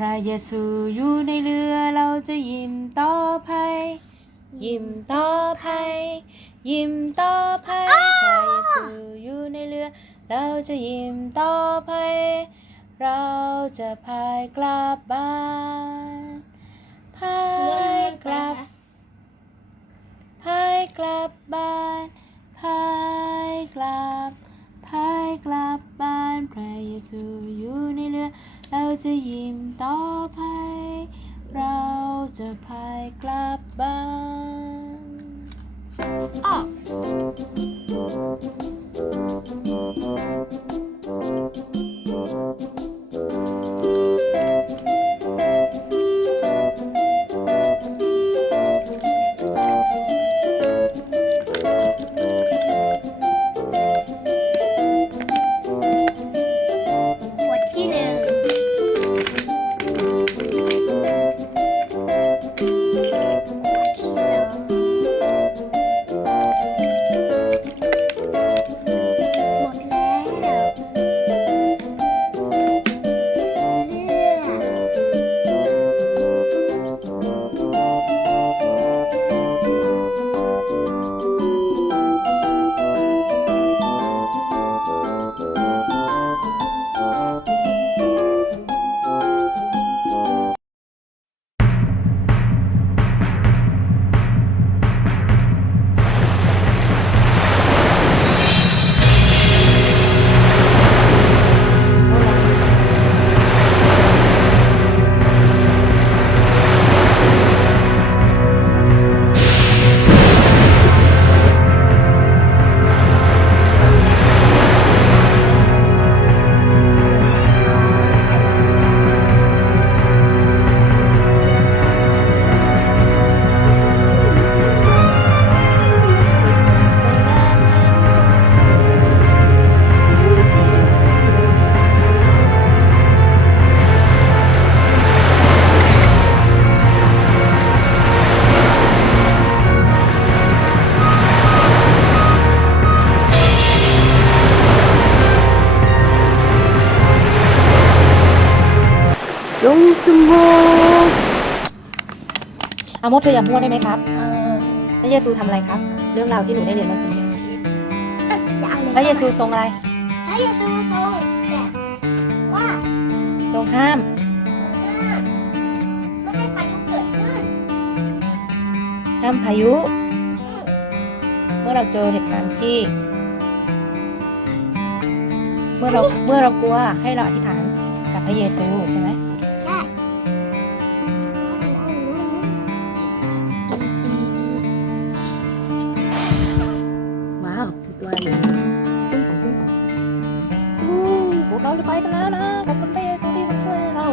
พระเยซูอยู่ในเรือเราจะยิ้มต่อไปยิ้มต่อไปยิ้มต่อไปพระเยซูอยู่ในเรือเราจะยิ้มต่อไปเราจะพายกลับบ้านพายกลับพายกลับบ้านพายกลับพายกลับบ้านพระเยซูอยู่ในเรือเราจะยิ้มต่อไปเราจะพายกลับบ้านอ้อบทที่ 1จงสงบอามดเธออย่ามั่วได้ไหมครับพระเยซูทำอะไรครับเรื่องราวที่หนูได้เรียนเมื่อกี้พระเยซูทรงอะไรพระเยซูทรงแบบว่า ทรงห้าม ไม่ให้พายุเกิดขึ้น ห้ามพายุ เมื่อเราเจอเหตุการณ์ที่ เมื่อเรากลัวให้เราอธิษฐานกับพระเยซูใช่ไหมใช่ว้าวมีตัวอะไรอยู่ขึ้นของพวกเราจะไปกันแล้วนะขอบคุณพระเยซูที่ทรงช่วยเรา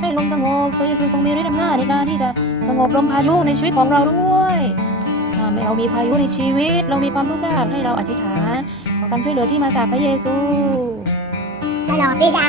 ให้ลมสงบพระเยซูทรงมีฤทธิ์อำนาจในการที่จะสงบลมพายุในชีวิตของเราด้วยถ้าเรามีพายุในชีวิตเรามีความทุกข์ยากให้เราอธิษฐานขอการช่วยเหลือที่มาจากพระเยซู ตลอดเวลา